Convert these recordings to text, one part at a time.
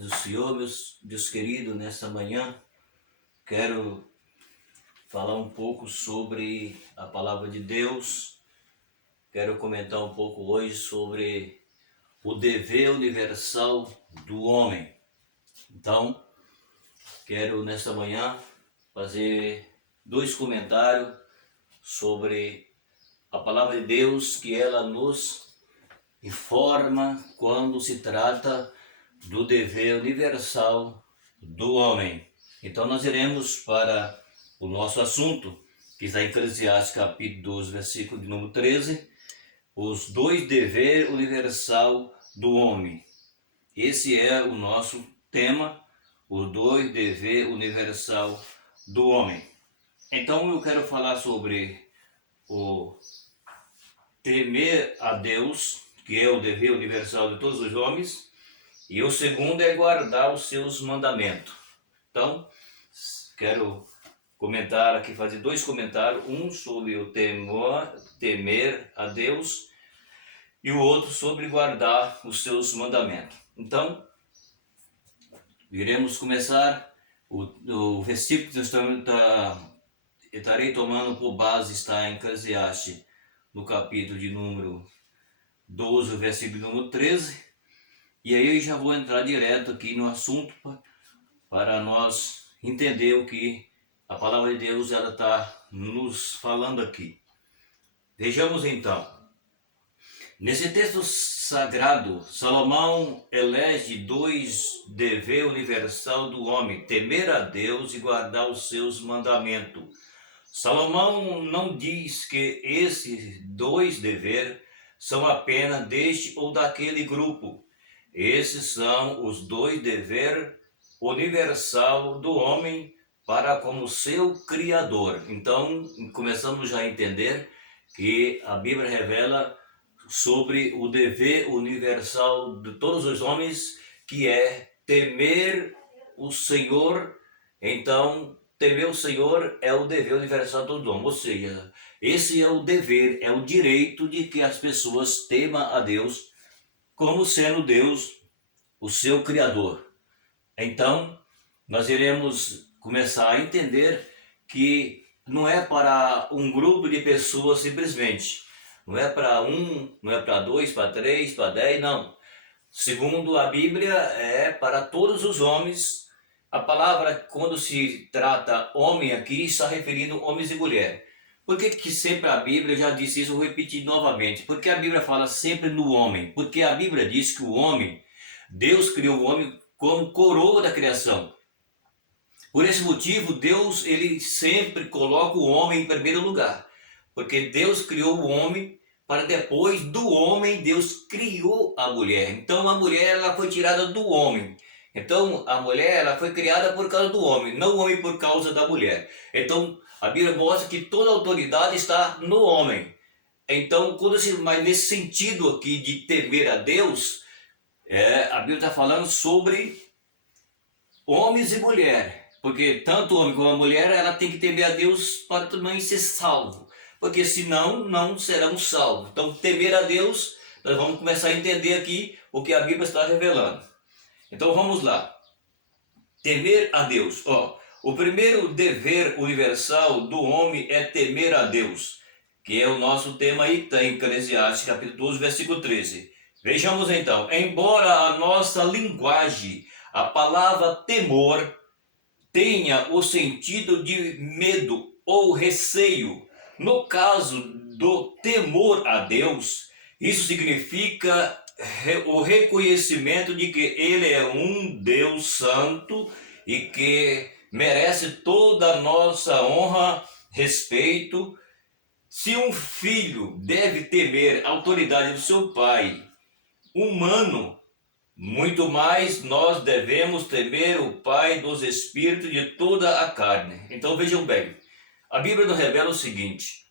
do Senhor, meus Deus querido, nessa manhã quero falar um pouco sobre a palavra de Deus. Quero comentar um pouco hoje sobre o dever universal do homem. Então, quero nessa manhã fazer dois comentários sobre a palavra de Deus, que ela nos informa quando se trata do dever universal do homem. Então nós iremos para o nosso assunto, que está em Eclesiastes capítulo 12, versículo de número 13, os dois deveres universal do homem. Esse é o nosso tema, os dois deveres universal do homem. Então eu quero falar sobre o temer a Deus, que é o dever universal de todos os homens, e o segundo é guardar os seus mandamentos. Então, quero comentar aqui, fazer dois comentários, um sobre o temer a Deus e o outro sobre guardar os seus mandamentos. Então, iremos começar o versículo que estarei tomando por base, está em Eclesiastes, no capítulo de número 12, versículo número 13. E aí eu já vou entrar direto aqui no assunto para nós entender o que a palavra de Deus ela está nos falando aqui. Vejamos então. Nesse texto sagrado, Salomão elege dois deveres universal do homem: temer a Deus e guardar os seus mandamentos. Salomão não diz que esses dois deveres são apenas deste ou daquele grupo. Esses são os dois deveres universal do homem para como seu Criador. Então, começamos já a entender que a Bíblia revela sobre o dever universal de todos os homens, que é temer o Senhor. Então, temer o Senhor é o dever universal do homem, ou seja, esse é o dever, é o direito de que as pessoas temam a Deus como sendo Deus o seu Criador. Então, nós iremos começar a entender que não é para um grupo de pessoas simplesmente, não é para um, não é para dois, para três, para 10, não. Segundo a Bíblia, é para todos os homens. A palavra, quando se trata homem aqui, está referindo homens e mulheres. Por que sempre a Bíblia, já disse isso, eu vou repetir novamente? Porque a Bíblia fala sempre no homem. Porque a Bíblia diz que o homem, Deus criou o homem como coroa da criação. Por esse motivo, Deus ele sempre coloca o homem em primeiro lugar. Porque Deus criou o homem para depois do homem, Deus criou a mulher. Então a mulher ela foi tirada do homem. Então a mulher ela foi criada por causa do homem, não o homem por causa da mulher. Então a Bíblia mostra que toda a autoridade está no homem. Então, mas nesse sentido aqui de temer a Deus, a Bíblia está falando sobre homens e mulheres. Porque tanto o homem como a mulher, ela tem que temer a Deus para também ser salvo. Porque senão não serão salvos. Então, temer a Deus, nós vamos começar a entender aqui o que a Bíblia está revelando. Então, vamos lá. Temer a Deus. O primeiro dever universal do homem é temer a Deus, que é o nosso tema aí, está em Eclesiastes capítulo 12, versículo 13. Vejamos então. Embora a nossa linguagem, a palavra temor, tenha o sentido de medo ou receio, no caso do temor a Deus, isso significa o reconhecimento de que Ele é um Deus santo e que merece toda a nossa honra, respeito. Se um filho deve temer a autoridade do seu pai humano, muito mais nós devemos temer o Pai dos Espíritos de toda a carne. Então vejam bem, a Bíblia nos revela o seguinte: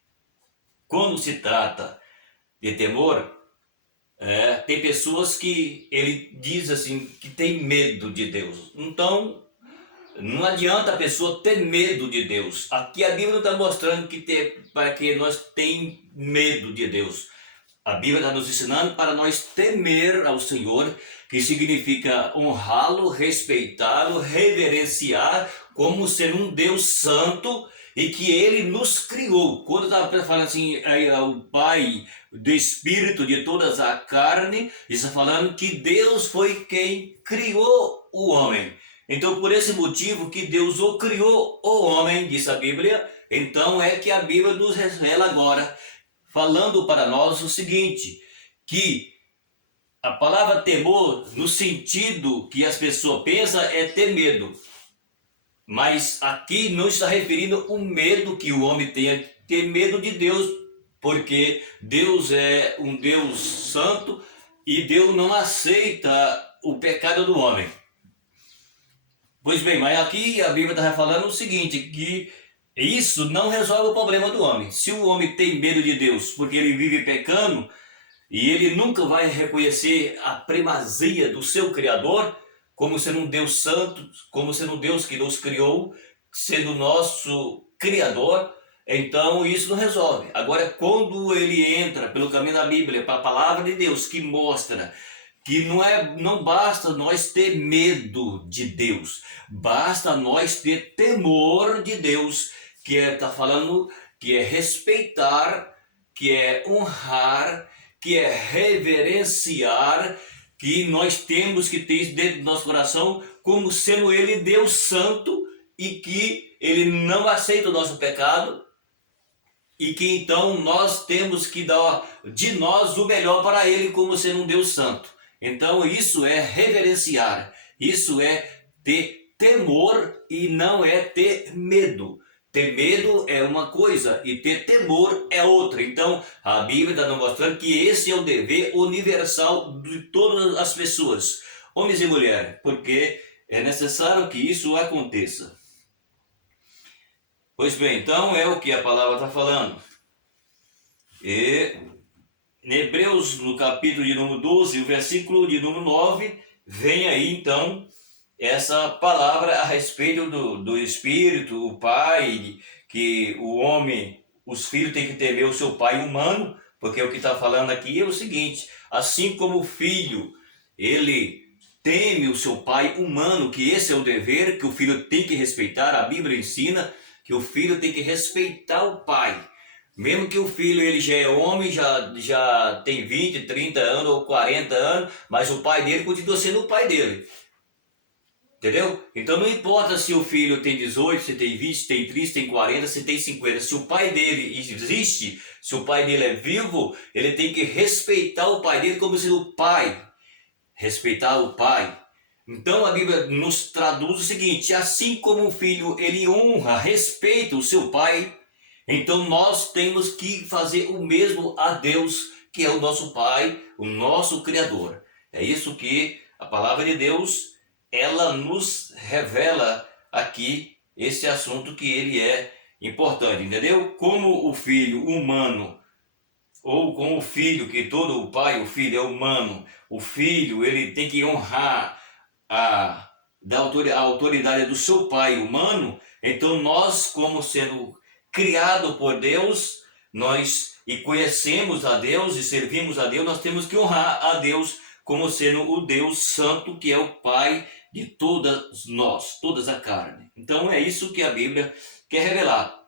quando se trata de temor, tem pessoas que ele diz assim, que tem medo de Deus. Então, não adianta a pessoa ter medo de Deus. Aqui a Bíblia está mostrando para que nós tenhamos medo de Deus. A Bíblia está nos ensinando para nós temer ao Senhor, que significa honrá-lo, respeitá-lo, reverenciar como ser um Deus santo e que ele nos criou. Quando está falando assim, o Pai do Espírito de todas a carne, está falando que Deus foi quem criou o homem. Então, por esse motivo que Deus o criou o homem, diz a Bíblia, então é que a Bíblia nos revela agora, falando para nós o seguinte, que a palavra temor, no sentido que as pessoas pensam, é ter medo. Mas aqui não está referindo o medo que o homem tenha, ter medo de Deus, porque Deus é um Deus santo e Deus não aceita o pecado do homem. Pois bem, mas aqui a Bíblia está falando o seguinte, que isso não resolve o problema do homem. Se o homem tem medo de Deus porque ele vive pecando e ele nunca vai reconhecer a primazia do seu Criador, como sendo um Deus santo, como sendo um Deus que nos criou, sendo nosso Criador, então isso não resolve. Agora, quando ele entra pelo caminho da Bíblia, para a palavra de Deus, que mostra que não basta nós ter medo de Deus, basta nós ter temor de Deus, que está falando que é respeitar, que é honrar, que é reverenciar, que nós temos que ter isso dentro do nosso coração, como sendo ele Deus santo e que ele não aceita o nosso pecado e que então nós temos que dar de nós o melhor para ele como sendo um Deus santo. Então isso é reverenciar, isso é ter temor e não é ter medo. Ter medo é uma coisa e ter temor é outra. Então a Bíblia está nos mostrando que esse é o dever universal de todas as pessoas, homens e mulheres, porque é necessário que isso aconteça. Pois bem, então é o que a palavra está falando. E em Hebreus, no capítulo de número 12, o versículo de número 9, vem aí então essa palavra a respeito do Espírito, o Pai, que o homem, os filhos têm que temer o seu pai humano, porque o que está falando aqui é o seguinte, assim como o filho, ele teme o seu pai humano, que esse é o dever, que o filho tem que respeitar, a Bíblia ensina que o filho tem que respeitar o pai. Mesmo que o filho ele já é homem, já tem 20, 30 anos ou 40 anos, mas o pai dele continua sendo o pai dele. Entendeu? Então não importa se o filho tem 18, se tem 20, se tem 30, se tem 40, se tem 50. Se o pai dele existe, se o pai dele é vivo, ele tem que respeitar o pai dele como sendo o pai. Respeitar o pai. Então a Bíblia nos traduz o seguinte, assim como o filho ele honra, respeita o seu pai, então nós temos que fazer o mesmo a Deus, que é o nosso Pai, o nosso Criador. É isso que a palavra de Deus, ela nos revela aqui esse assunto que ele é importante, entendeu? Como o filho humano, ou como o filho, que todo o pai, o filho é humano, o filho ele tem que honrar a autoridade do seu pai humano, então nós como sendo criado por Deus, nós e conhecemos a Deus e servimos a Deus, nós temos que honrar a Deus como sendo o Deus santo, que é o Pai de todas nós, todas a carne. Então é isso que a Bíblia quer revelar.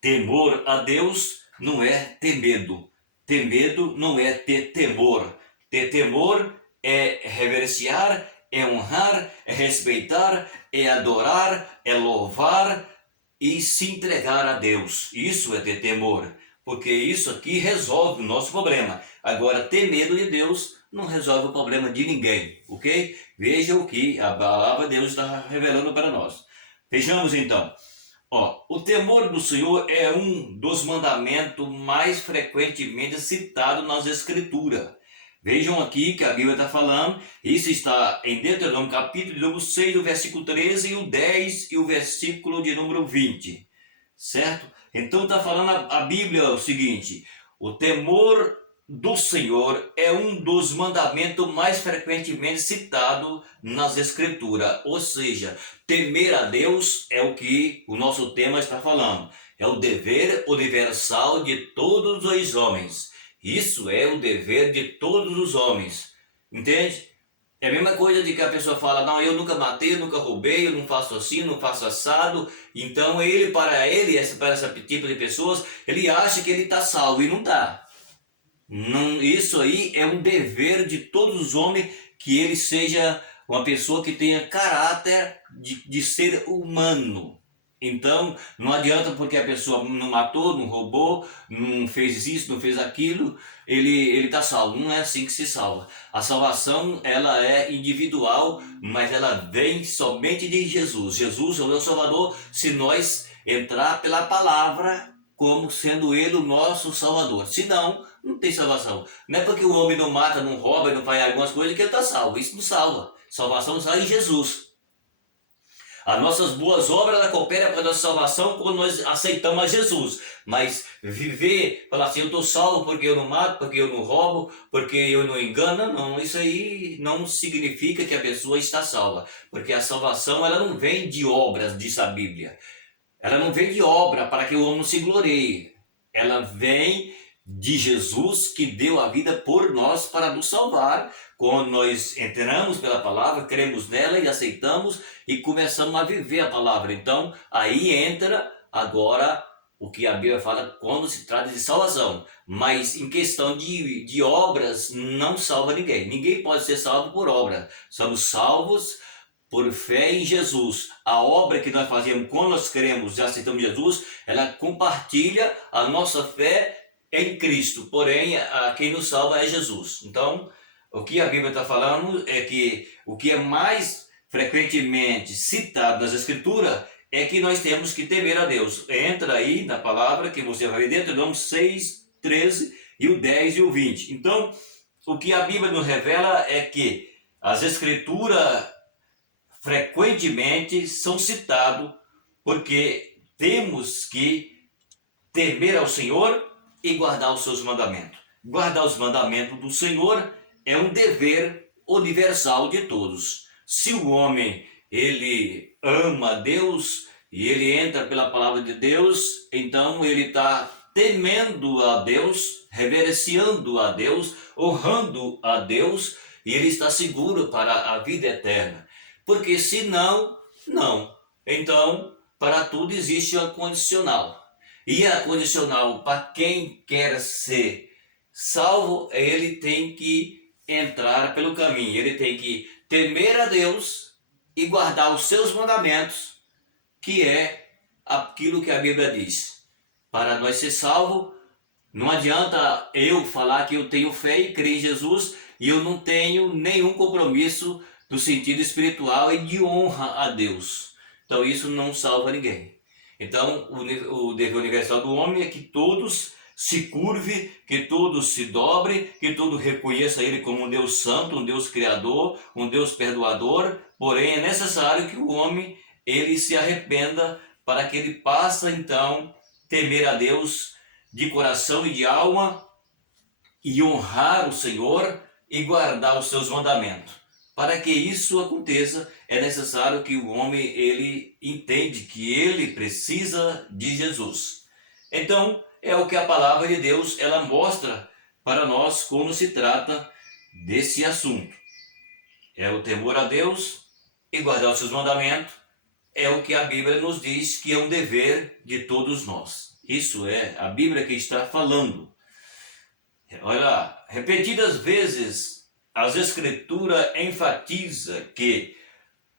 Temor a Deus não é ter medo. Ter medo não é ter temor. Ter temor é reverenciar, é honrar, é respeitar, é adorar, é louvar e se entregar a Deus. Isso é ter temor, porque isso aqui resolve o nosso problema. Agora, ter medo de Deus não resolve o problema de ninguém, ok? Veja o que a palavra de Deus está revelando para nós. Vejamos então. O temor do Senhor é um dos mandamentos mais frequentemente citados nas Escrituras. Vejam aqui que a Bíblia está falando, isso está em Deuteronômio capítulo de número 6, o versículo 13 e o 10 e o versículo de número 20, certo? Então está falando a Bíblia o seguinte, o temor do Senhor é um dos mandamentos mais frequentemente citados nas Escrituras, ou seja, temer a Deus é o que o nosso tema está falando, é o dever universal de todos os homens. Isso é o dever de todos os homens, entende? É a mesma coisa de que a pessoa fala, não, eu nunca matei, eu nunca roubei, eu não faço assim, não faço assado. Então ele, para ele, para esse tipo de pessoas, ele acha que ele está salvo e não está. Não, isso aí é um dever de todos os homens, que ele seja uma pessoa que tenha caráter de ser humano. Então, não adianta porque a pessoa não matou, não roubou, não fez isso, não fez aquilo, ele está salvo. Não é assim que se salva. A salvação, ela é individual, mas ela vem somente de Jesus. Jesus é o meu Salvador se nós entrar pela palavra como sendo ele o nosso Salvador. Se não tem salvação. Não é porque o homem não mata, não rouba, não faz algumas coisas que ele está salvo. Isso não salva. Salvação está em Jesus. As nossas boas obras, ela coopera para a nossa salvação quando nós aceitamos a Jesus. Mas viver, falar assim, eu estou salvo porque eu não mato, porque eu não roubo, porque eu não engano, não. Isso aí não significa que a pessoa está salva. Porque a salvação, ela não vem de obras, diz a Bíblia. Ela não vem de obra para que o homem se glorie. Ela vem de Jesus, que deu a vida por nós para nos salvar. Quando nós entramos pela palavra, cremos nela e aceitamos e começamos a viver a palavra. Então, aí entra agora o que a Bíblia fala quando se trata de salvação. Mas em questão de obras, não salva ninguém. Ninguém pode ser salvo por obra. Somos salvos por fé em Jesus. A obra que nós fazemos quando nós cremos e aceitamos Jesus, ela compartilha a nossa fé em Cristo. Porém, quem nos salva é Jesus. Então, o que a Bíblia está falando é que o que é mais frequentemente citado nas Escrituras é que nós temos que temer a Deus. Entra aí na palavra que você vai ver dentro, Deuteronômio 6, 13 e o 10 e o 20. Então, o que a Bíblia nos revela é que as Escrituras frequentemente são citados porque temos que temer ao Senhor e guardar os seus mandamentos. Guardar os mandamentos do Senhor é um dever universal de todos. Se o homem ele ama Deus e ele entra pela palavra de Deus, então ele está temendo a Deus, reverenciando a Deus, honrando a Deus, e ele está seguro para a vida eterna. Porque se não, não. Então, para tudo existe uma condicional. E a condicional, para quem quer ser salvo, ele tem que entrar pelo caminho. Ele tem que temer a Deus e guardar os seus mandamentos, que é aquilo que a Bíblia diz. Para nós ser salvo, não adianta eu falar que eu tenho fé e creio em Jesus e eu não tenho nenhum compromisso do sentido espiritual e de honra a Deus. Então isso não salva ninguém. Então o dever universal do homem é que todos se curve, que todos se dobre, que todos reconheça Ele como um Deus santo, um Deus criador, um Deus perdoador. Porém é necessário que o homem ele se arrependa para que ele passe então temer a Deus de coração e de alma e honrar o Senhor e guardar os seus mandamentos. Para que isso aconteça, é necessário que o homem ele entende que ele precisa de Jesus. Então, é o que a palavra de Deus ela mostra para nós quando se trata desse assunto. É o temor a Deus e guardar os seus mandamentos. É o que a Bíblia nos diz que é um dever de todos nós. Isso é a Bíblia que está falando. Olha lá, repetidas vezes as Escrituras enfatizam que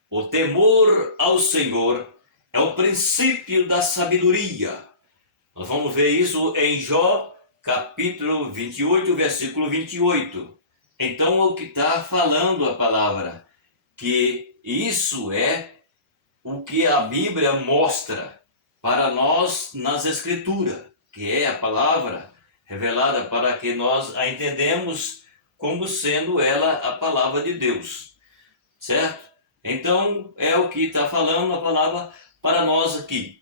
o temor ao Senhor é o princípio da sabedoria. Nós vamos ver isso em Jó, capítulo 28, versículo 28. Então, o que está falando a palavra, que isso é o que a Bíblia mostra para nós nas Escrituras, que é a palavra revelada para que nós a entendemos como sendo ela a palavra de Deus, certo? Então é o que está falando a palavra para nós aqui.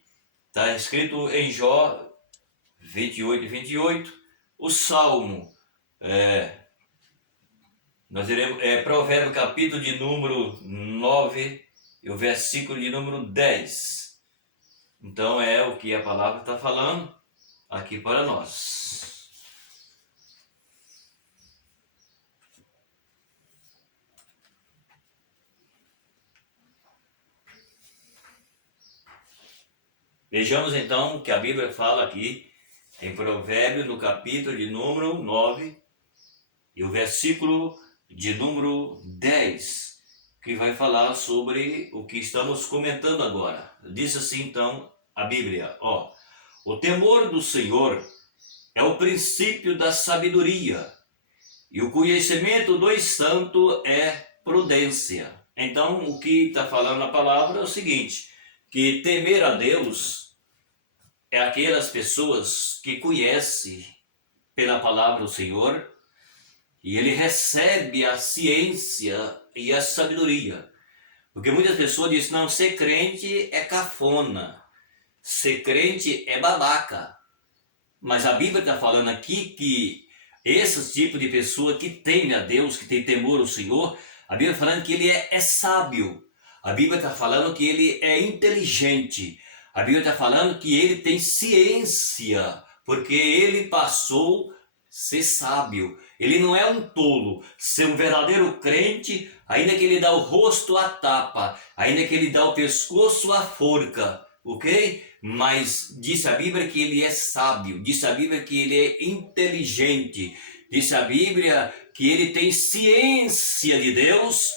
Está escrito em Jó 28 e 28, o Salmo, nós iremos, Provérbio capítulo de número 9 e o versículo de número 10. Então é o que a palavra está falando aqui para nós. Vejamos então o que a Bíblia fala aqui em Provérbios, no capítulo de número 9 e o versículo de número 10, que vai falar sobre o que estamos comentando agora. Diz assim então a Bíblia, o temor do Senhor é o princípio da sabedoria, e o conhecimento dos santos é prudência. Então, o que está falando a palavra é o seguinte, que temer a Deus é aquelas pessoas que conhecem pela palavra do Senhor, e ele recebe a ciência e a sabedoria. Porque muitas pessoas dizem, não, ser crente é cafona, ser crente é babaca. Mas a Bíblia está falando aqui que esse tipo de pessoa que teme a Deus, que tem temor ao Senhor, a Bíblia está falando que ele é sábio. A Bíblia está falando que ele é inteligente. A Bíblia está falando que ele tem ciência, porque ele passou a ser sábio. Ele não é um tolo, ser um verdadeiro crente, ainda que ele dá o rosto à tapa, ainda que ele dá o pescoço à forca, ok? Mas disse a Bíblia que ele é sábio, disse a Bíblia que ele é inteligente, disse a Bíblia que ele tem ciência de Deus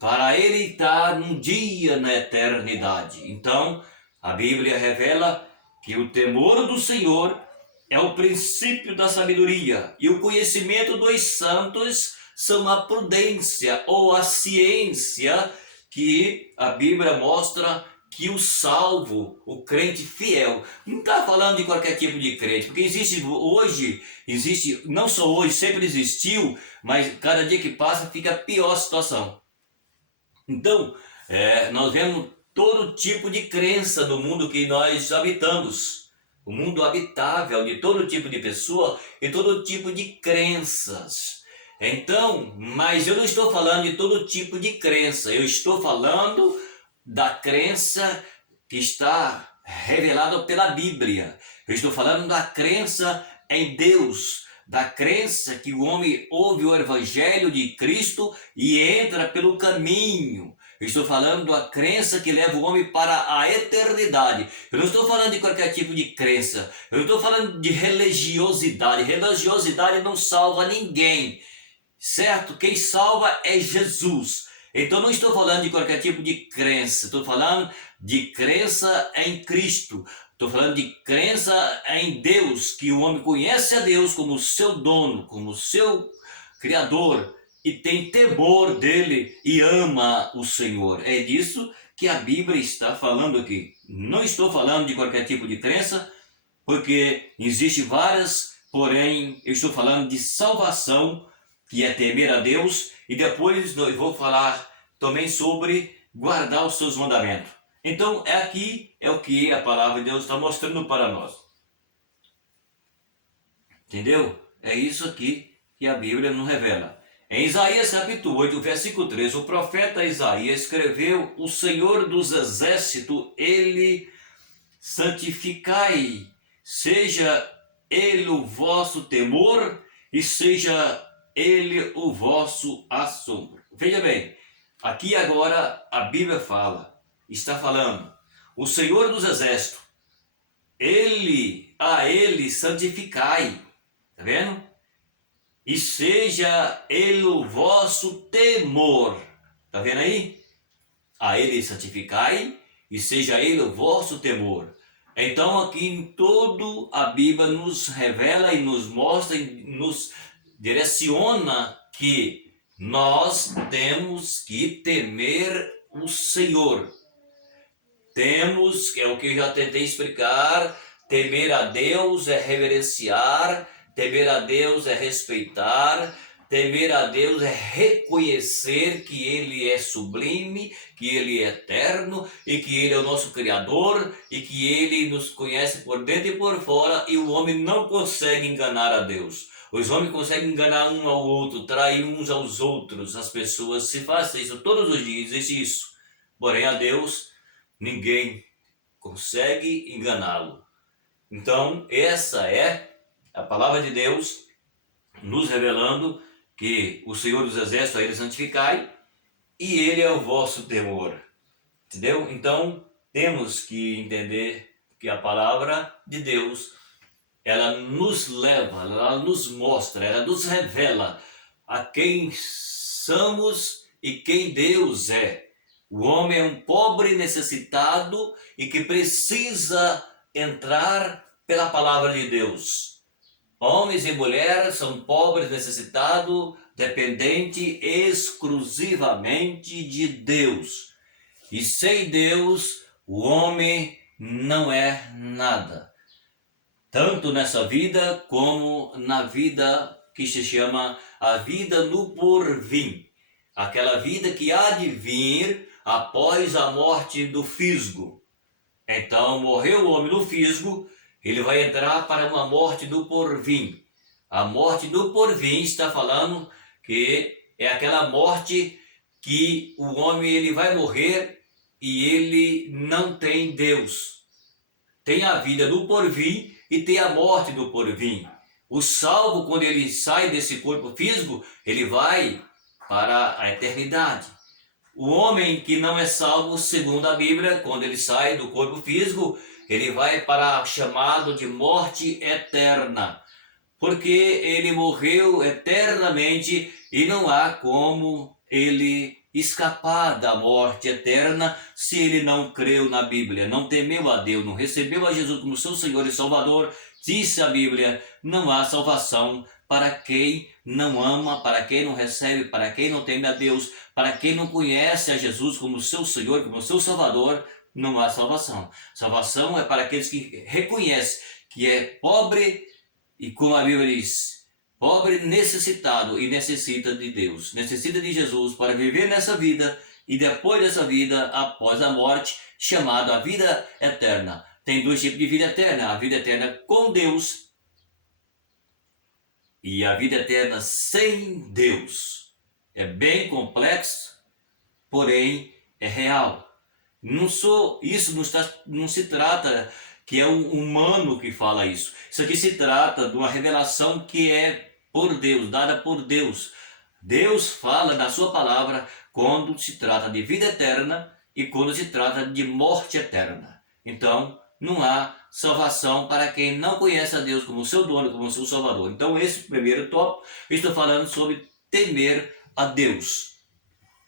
para ele estar um dia na eternidade. Então, a Bíblia revela que o temor do Senhor é o princípio da sabedoria, e o conhecimento dos santos são a prudência ou a ciência que a Bíblia mostra que o salvo, o crente fiel, não está falando de qualquer tipo de crente, porque existe hoje, não só hoje, sempre existiu, mas cada dia que passa fica pior a situação. Então, nós vemos todo tipo de crença no mundo que nós habitamos. O mundo habitável de todo tipo de pessoa e todo tipo de crenças. Então, mas eu não estou falando de todo tipo de crença, eu estou falando da crença que está revelada pela Bíblia. Eu estou falando da crença em Deus, da crença que o homem ouve o Evangelho de Cristo e entra pelo caminho. Eu estou falando da crença que leva o homem para a eternidade. Eu não estou falando de qualquer tipo de crença. Eu não estou falando de religiosidade. Religiosidade não salva ninguém, certo? Quem salva é Jesus. Então não estou falando de qualquer tipo de crença. Estou falando de crença em Cristo. Estou falando de crença em Deus, que o homem conhece a Deus como seu dono, como seu Criador, e tem temor dele e ama o Senhor. É disso que a Bíblia está falando aqui. Não estou falando de qualquer tipo de crença, porque existe várias, porém eu estou falando de salvação, que é temer a Deus, e depois eu vou falar também sobre guardar os seus mandamentos. Então aqui é o que a palavra de Deus está mostrando para nós. Entendeu? É isso aqui que a Bíblia nos revela. Em Isaías capítulo 8, versículo 3, o profeta Isaías escreveu: o Senhor dos exércitos, ele santificai, seja ele o vosso temor e seja ele o vosso assombro. Veja bem, aqui agora a Bíblia está falando, o Senhor dos exércitos, a ele santificai, tá vendo? E seja ele o vosso temor, tá vendo aí? A ele santificai e seja ele o vosso temor. Então aqui em todo a Bíblia nos revela e nos mostra e nos direciona que nós temos que temer o Senhor. Temos, que é o que eu já tentei explicar, temer a Deus é reverenciar, temer a Deus é respeitar, temer a Deus é reconhecer que Ele é sublime, que Ele é eterno e que Ele é o nosso Criador e que Ele nos conhece por dentro e por fora, e o homem não consegue enganar a Deus. Os homens conseguem enganar um ao outro, trair uns aos outros, as pessoas se fazem isso todos os dias, existe isso. Porém a Deus ninguém consegue enganá-lo. Então essa é a palavra de Deus nos revelando que o Senhor dos Exércitos, a Ele santificai, e Ele é o vosso temor. Entendeu? Então, temos que entender que a palavra de Deus, ela nos leva, ela nos mostra, ela nos revela a quem somos e quem Deus é. O homem é um pobre necessitado e que precisa entrar pela palavra de Deus. Homens e mulheres são pobres, necessitados, dependentes exclusivamente de Deus. E sem Deus, o homem não é nada. Tanto nessa vida como na vida que se chama a vida no porvir. Aquela vida que há de vir após a morte do físico. Então, morreu o homem no físico, ele vai entrar para uma morte do porvir. A morte do porvir está falando que é aquela morte que o homem ele vai morrer e ele não tem Deus. Tem a vida do porvir e tem a morte do porvir. O salvo, quando ele sai desse corpo físico, ele vai para a eternidade. O homem que não é salvo, segundo a Bíblia, quando ele sai do corpo físico, ele vai para o chamado de morte eterna. Porque ele morreu eternamente e não há como ele escapar da morte eterna se ele não creu na Bíblia, não temeu a Deus, não recebeu a Jesus como seu Senhor e Salvador. Disse a Bíblia, não há salvação para quem não ama, para quem não recebe, para quem não teme a Deus, para quem não conhece a Jesus como seu Senhor, como seu Salvador, não há salvação. Salvação é para aqueles que reconhecem que é pobre e, como a Bíblia diz, pobre, necessitado e necessita de Deus, necessita de Jesus para viver nessa vida e depois dessa vida, após a morte, chamada a vida eterna. Tem dois tipos de vida eterna, a vida eterna com Deus e a vida eterna sem Deus. É bem complexo, porém é real. Isso não se trata que é um humano que fala isso. Isso aqui se trata de uma revelação que é por Deus, dada por Deus. Deus fala na sua palavra quando se trata de vida eterna e quando se trata de morte eterna. Então, não há salvação para quem não conhece a Deus como seu dono, como seu Salvador. Então, esse primeiro tópico, eu estou falando sobre temer a Deus.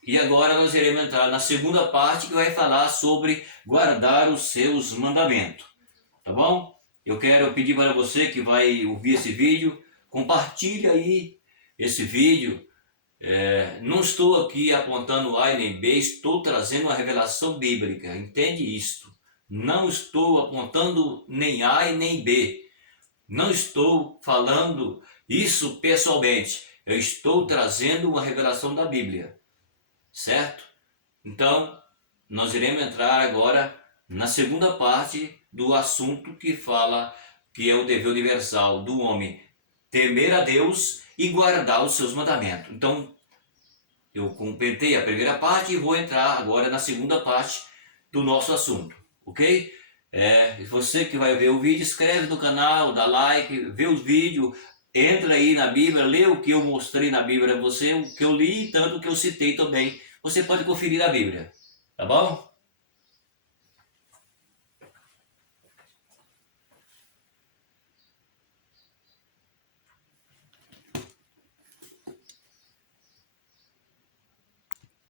E agora nós iremos entrar na segunda parte que vai falar sobre guardar os seus mandamentos. Tá bom? Eu quero pedir para você que vai ouvir esse vídeo, compartilhe aí esse vídeo. Não estou aqui apontando A e nem B, estou trazendo uma revelação bíblica. Entende isto? Não estou apontando nem A e nem B. Não estou falando isso pessoalmente. Eu estou trazendo uma revelação da Bíblia. Certo? Então, nós iremos entrar agora na segunda parte do assunto que fala que é o dever universal do homem temer a Deus e guardar os seus mandamentos. Então, eu completei a primeira parte e vou entrar agora na segunda parte do nosso assunto, ok? Você que vai ver o vídeo, inscreve no canal, dá like, vê o vídeo, entra aí na Bíblia, lê o que eu mostrei na Bíblia a você, o que eu li e tanto que eu citei também. Você pode conferir a Bíblia, tá bom?